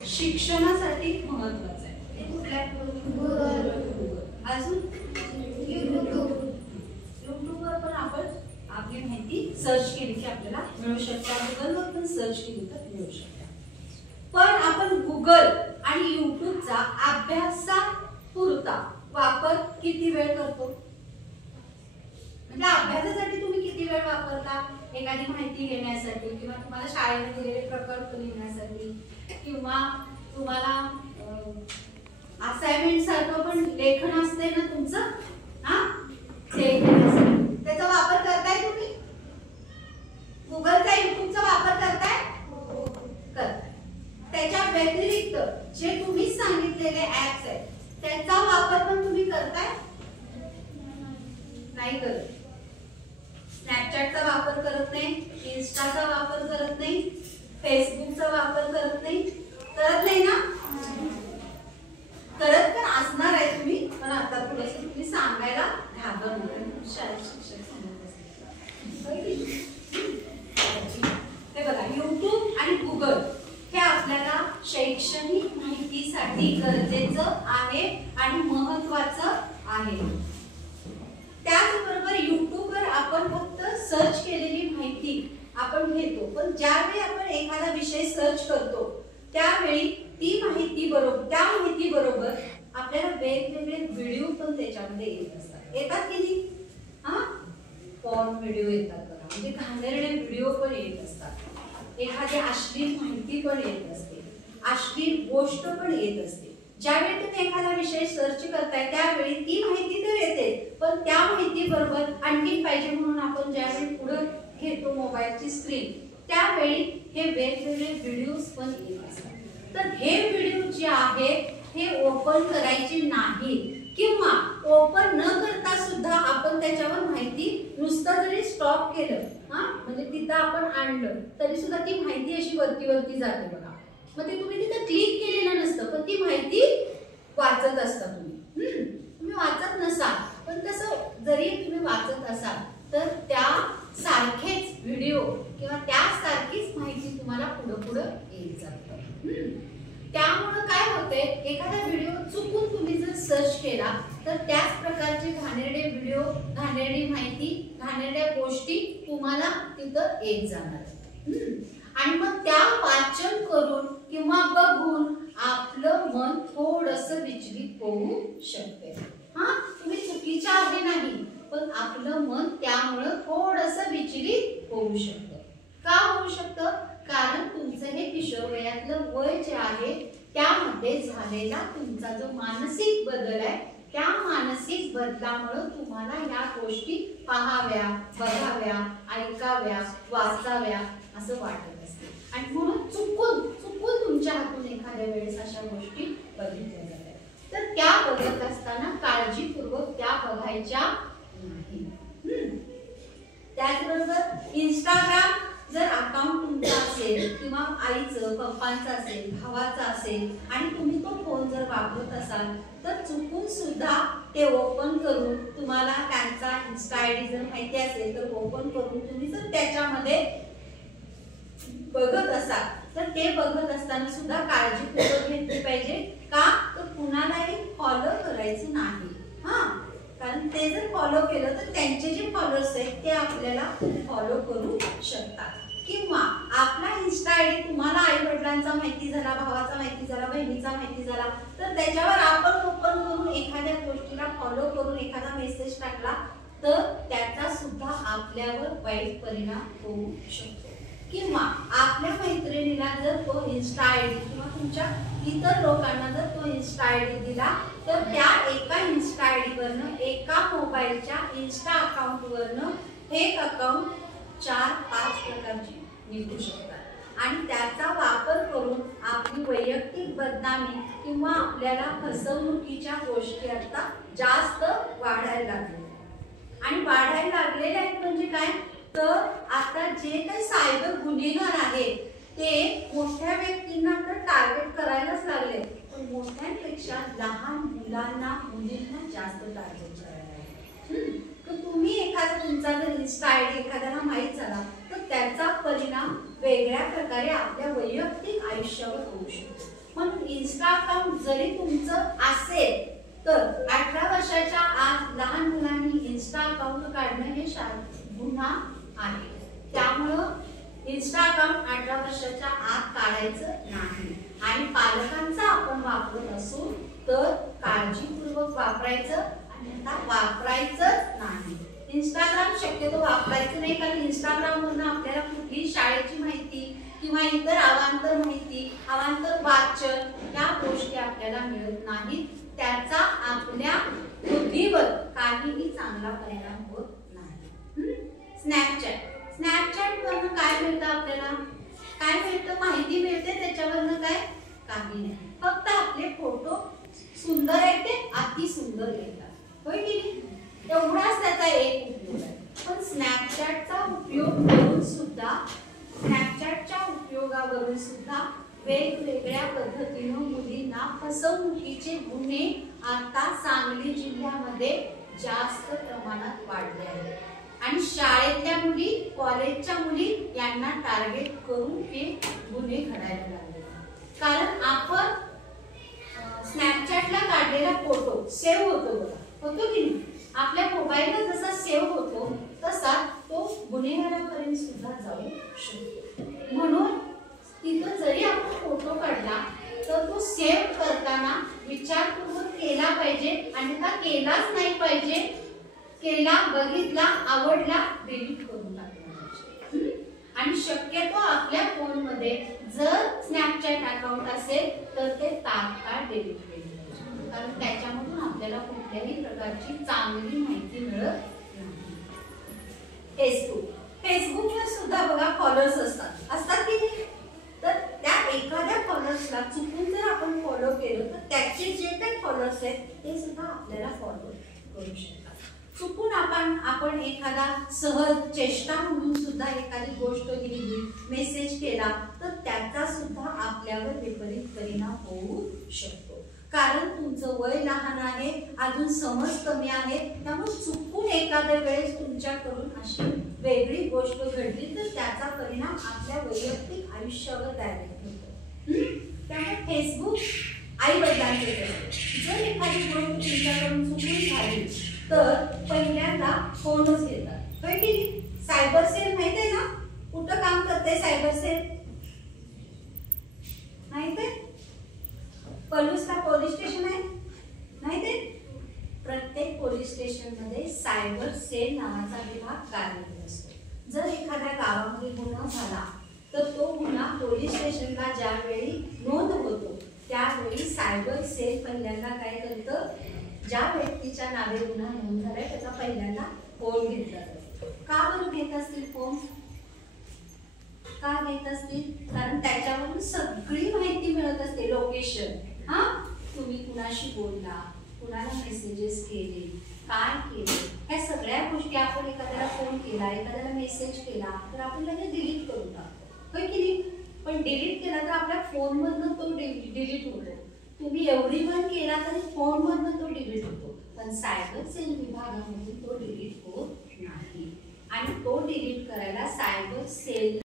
शिक्षणासाठी महत्त्वाचं आहे. कुठल्या अजून युट्यूबवर पण आपण आपली माहिती सर्च केली की आपल्याला मिळू शकते. गुगलवर पण सर्च केली तर मिळू शकते. पण आपण गुगल आणि युट्यूबचा अभ्यासापुरता वापर किती वेळ करतो? म्हणजे अभ्यासासाठी तुम्ही किती वेळ वापरता? एखादी माहिती घेण्यासाठी किंवा तुम्हाला शाळेत दिलेले प्रकल्प लिहिण्यासाठी किंवा तुम्हाला असाइनमेंट सारखं पण लेखन असते ना तुमचं, त्याचा वापर करताय तुम्ही? गुगलचा युट्यूबचा वापर करताय? करताय. त्याच्या व्यतिरिक्त जे तुम्ही सांगितलेले ऍप्स आहेत त्याचा वापर पण तुम्ही करताय? नाही करत. स्नॅपचॅटचा वापर करत नाही, इन्स्टाचा वापर करत नाही, फेसबुकचा वापर करत नाही. करत नाही ना? करत पण असणार आहे तुम्ही, पण आता थोडंसं तुम्ही सांगायला घाबरणार. शाळेत शिक्षक सांगत असतात ते बघा, युट्यूब आणि गुगल हे आपल्याला शैक्षणिक माहितीसाठी गरजेचं आहे आणि महत्त्वाचं आहे. त्याचबरोबर युट्यूबवर आपण फक्त सर्च केलेली माहिती आपण घेतो, पण ज्यावेळी आपण एखादा विषय सर्च करतो त्यावेळी त्या माहिती बरोबर आपल्याला वेगवेगळे व्हिडिओ पण त्याच्यामध्ये येत असतात. येतात की नाही? पॉर्न व्हिडिओ येतात बघा, म्हणजे घाणेरडे व्हिडिओ पण येत असतात. एखादी अश्लील माहिती पण येत असते, अश्लील गोष्ट पण येत असते. ज्यावेळी तुम्ही एखादा विषय सर्च करताय त्यावेळी ती माहिती तर येते, पण त्या माहिती बरोबर आणखी पाहिजे म्हणून आपण ज्यावेळी पुढे घेतो मोबाईलची स्क्रीन त्यावेळी हे वेगवेगळे व्हिडिओज पण येत असतात. तर हे व्हिडिओ जे आहेत हे ओपन करायचे नाही किंवा ओपन न करता सुद्धा आपण त्याच्यावर माहिती नुसतं जरी स्टॉप केलं, म्हणजे तिथं आपण आणलं तरी सुद्धा ती माहिती अशी वरती जाते बघा. मग ते तुम्ही तिथं क्लिक केलेलं नसतं, पण ती माहिती वाचत असता तुम्ही वाचत नसाल, पण तसं जरी तुम्ही वाचत असाल तर त्या सारखेच व्हिडिओ किंवा त्या सारखीच माहिती तुम्हाला पुढे येत जाते. त्यामुळे काय होते, एखादा व्हिडिओ चुकून तुम्ही जर सर्च केला तर त्याच प्रकारचे घाणेरडे व्हिडिओ, घाणेरडी माहिती, घाणेरड्या गोष्टी तुम्हाला तिथं येत जाणार. आणि मग त्या वाचन करून किंवा बघून आपलं मन थोडंसं विचलित होऊ शकते. तुम्ही चुकीच्या आहे नाही, पण आपलं मन त्यामुळे थोडंसं विचलित होऊ शकतं. का होऊ शकतं? कारण तुमचं हे किशोरवयातलं वय जे आहे त्यामध्ये झालेला तुमचा जो मानसिक बदल आहे त्या मानसिक बदलामुळे तुम्हाला या गोष्टी पाहाव्या, बघाव्या, ऐकाव्या, वाचाव्या असं वाटत असते. आणि म्हणून चुकून तुमच्या हातून एखाद्या वेळेस अशा गोष्टी बघितल्या जातात. तर त्या बघत असताना काळजीपूर्वक त्या बघायच्या नाही. त्याचबरोबर इंस्टाग्राम जर अकाउंट तुमचा असेल किंवा आईचं, पप्पांचं असेल, भावाचं असेल आणि तुम्ही तो फोन जर वापरत असाल तर चुकून सुद्धा ते ओपन करून तुम्हाला त्यांचा इन्स्टा आयडी जर माहिती असेल तर ओपन करून तुम्ही जर त्याच्यामध्ये बघत असाल तर ते बघत असताना सुद्धा काळजीपूर्वक घेतली पाहिजे. का तर कुणालाही फॉलो करायचं नाही. कारण ते जर फॉलो केलं तर त्यांचे जे फॉलोअर्स आहेत ते आपल्याला फॉलो करू शकतात. किंवा आपला इन्स्टा आयडी तुम्हाला आई वडिलांचा माहिती झाला, भावाचा माहिती झाला, बहिणीचा माहिती झाला तर त्याच्यावर आपण ओपन करून एखाद्या गोष्टीला फॉलो करून एखादा मेसेज टाकला तर त्याचा सुद्धा आपल्यावर वाईट परिणाम होऊ शकतो. किंवा आपल्या मैत्रिणीला जर तो इन्स्टा आयडी किंवा तुमच्या इतर लोकांना जर तो इन्स्टा आयडी दिला तर त्या एका इन्स्टा आयडी वरनं, एका मोबाईलच्या इन्स्टा अकाउंट वरनं एक अकाउंट 4-5 प्रकारची निघू शकतात. आणि त्याचा वापर करून आपली वैयक्तिक बदनामी किंवा आपल्याला फसवणुकीच्या गोष्टी आता जास्त वाढायला लागल्या. आणि वाढायला लागलेल्या आहेत म्हणजे काय तर आता जे काही सायबर गुन्हेगार आहेत ते मोठ्या व्यक्तींना तर टार्गेट करायलाच लागले, पण मोठ्यांपेक्षा लहान मुलांना, मुलींना जास्त टार्गेट करायला लागले. तर तुम्ही एखादा तुमचा जर इन्स्टा आयडी एखाद्याला माहीत झाला तर त्याचा परिणाम वेगळ्या प्रकारे आपल्या वैयक्तिक आयुष्यावर होऊ शकतो. म्हणून इन्स्टा अकाउंट जरी तुमचं असेल तर 18 वर्षाच्या आत लहान मुलांनी इन्स्टा अकाउंट काढणं हे गुन्हा आहे. त्यामुळं इन्स्टा अकाउंट 18 वर्षाच्या आत काढायचं नाही. आणि पालकांचा आपण वापरत असू तर काळजीपूर्वक वापरायचं, आणि वापरायचंच नाही. इंस्टाग्राम शक्यतो वापरायचं नाही, कारण इंस्टाग्राम वरून आपल्याला कुठली शाळेची माहिती किंवा इतर अवांतर माहिती, अवांतर वाचन या गोष्टी आपल्याला मिळत नाहीत. त्याचा आपल्या बुद्धीवर काहीही चांगला परिणाम होत नाही. स्नॅपचॅट वरून काय मिळतं आपल्याला? काय मिळतं? माहिती मिळते. त्याच्यावरनं काय? काही नाही. फक्त आपले फोटो सुंदर आहेत, ते अति सुंदर येतात, होय की नाही? एवढाच त्याचा एक उपयोग आहे. पण स्नॅपचॅटचा उपयोग करून सुद्धा, स्नॅपचॅटच्या उपयोगावरून सुद्धा वेगवेगळ्या पद्धतीनं मुलींना फसवणुकीचे गुन्हे आता सांगली जिल्ह्यामध्ये जास्त प्रमाणात वाढले आहेत. आणि शाळेतल्या मुली, कॉलेजच्या मुली यांना टार्गेट करून हे गुन्हे घडायला लागले. कारण आपण स्नॅपचॅटला काढलेला फोटो सेव्ह होतो बघा, होतो की नाही? आपल्या मोबाईलला जसा सेव्ह होतो तसा तो गुन्हेगारापर्यंत सुद्धा जाऊ शकतो. म्हणून तिथं जरी आपण फोटो काढला तर तो सेव्ह करताना विचारपूर्वक केला पाहिजे, अन्यथा केलाच नाही पाहिजे. केला, बघितला, आवडला, डिलीट करून टाकला पाहिजे. आणि शक्यतो आपल्या फोनमध्ये जर स्नॅपचॅट अकाउंट असेल तर ते तात्काळ डिलीट केले पाहिजे, कारण त्याच्यामधून आपल्याला कुठल्याही प्रकारची चांगली माहिती मिळत नाही. फेसबुकवर सुद्धा बघा फॉलोअर्स असतात की नाही? तर त्या एखाद्या फॉलोअर्सला चुकून जर आपण फॉलो केलं तर त्याचे जे काही फॉलोअर्स आहेत ते सुद्धा आपल्याला फॉलो करू शकतात. चुकून आपण एखादा सहज चेष्टा म्हणून सुद्धा एखादी गोष्ट लिहिली, मेसेज केला तर त्याचा सुद्धा आपल्यावर विपरीत परिणाम होऊ शकतो. कारण तुमचं वय लहान आहे, अजून समज कमी आहे, त्यामुळे चुकून एखाद्या वेळेस तुमच्याकडून अशी वेगळी गोष्ट घडली तर त्याचा परिणाम आपल्या वैयक्तिक आयुष्यावर डायरेक्ट होतो. त्यामुळे फेसबुक आई वडिलांचे जर एखादी गोष्ट तुमच्याकडून चुकून झाली तर पहिल्यांदा फोनच घेतात, होय की नाही? सायबर सेल माहित आहे ना? कुठं काम करते सायबर सेल? माहित आहे? पलूसला पोलीस स्टेशन आहे, माहित आहे? प्रत्येक पोलीस स्टेशन मध्ये सायबर सेल नावाचा विभाग कार्यरत असतो. जर एखाद्या गावामध्ये गुन्हा झाला तर तो गुन्हा पोलीस स्टेशनला ज्यावेळी नोंद होतो त्यावेळी सायबर सेल पहिल्यांदा काय करतं, ज्या व्यक्तीच्या नावे गुन्हा नोंद झालाय त्याचा पहिल्यांदा फोन घेतला जातो. का बरं घेत असतील फोन? का घेत असतील? कारण त्याच्यावरून सगळी माहिती मिळत असते. लोकेशन, हा तुम्ही कुणाशी बोलला, कुणाला मेसेजेस केले, काय केले, ह्या सगळ्या गोष्टी आपण एखाद्याला फोन केला, एखाद्याला मेसेज केला तर आपण लगेच डिलीट करून टाकतो, होय की नाही? पण डिलीट केला तर आपल्या फोन मधनं तो डिलीट होतो. तुम्ही एवढी पण केला तरी फोन मधनं तो डिलीट होतो. पण सायबर सेल विभागामधून तो डिलीट होत नाही. आणि तो डिलीट करायला सायबर सेल